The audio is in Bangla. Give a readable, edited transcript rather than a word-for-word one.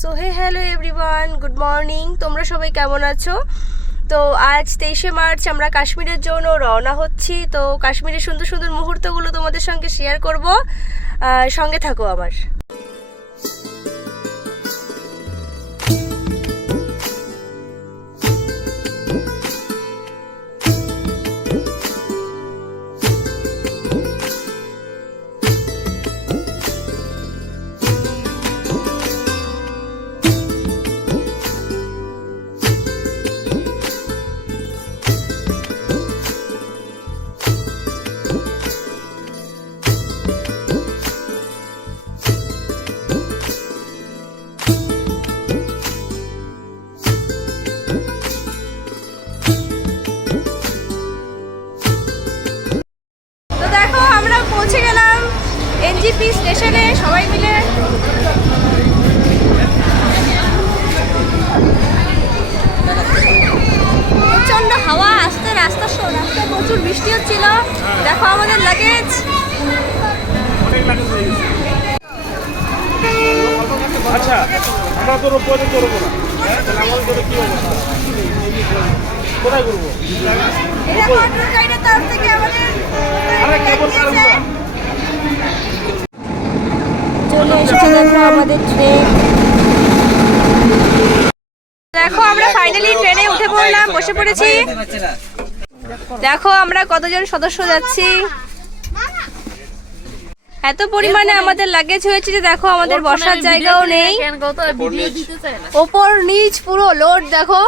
So hello everyone, good morning. তোমরা সবাই কেমন আছো? তো আজ 23শে মার্চ আমরা কাশ্মীরের জন্য রওনা হচ্ছি। তো কাশ্মীরের সুন্দর সুন্দর মুহূর্তগুলো তোমাদের সঙ্গে শেয়ার করব, সঙ্গে থাকো আমার। আমরা পৌঁছে গেলাম এনজিপি স্টেশনে সবাই মিলে। প্রচন্ড হাওয়া, আস্তে রাস্তায় প্রচুর বৃষ্টি হচ্ছিল। দেখো আমাদের লাগেজ। আচ্ছা, আমরা তো রোপওয়ে করবো না, তাহলে আমাদের কি অবস্থা? কোথায় করবো? এটা কন্ট্রোল গাইডের তরফ থেকে আমাদের চলে এসেছে। দেখো আমাদের ট্রেন। দেখো আমরা ফাইনালি ট্রেনে উঠে পড়লাম, বসে পড়েছি। দেখো আমরা কতজন সদস্য যাচ্ছি। এত পরিমাণে আমাদের লাগেজ হয়েছে যে দেখো আমাদের বসার জায়গাও নেই। ওপর নিচ পুরো লোড দেখো।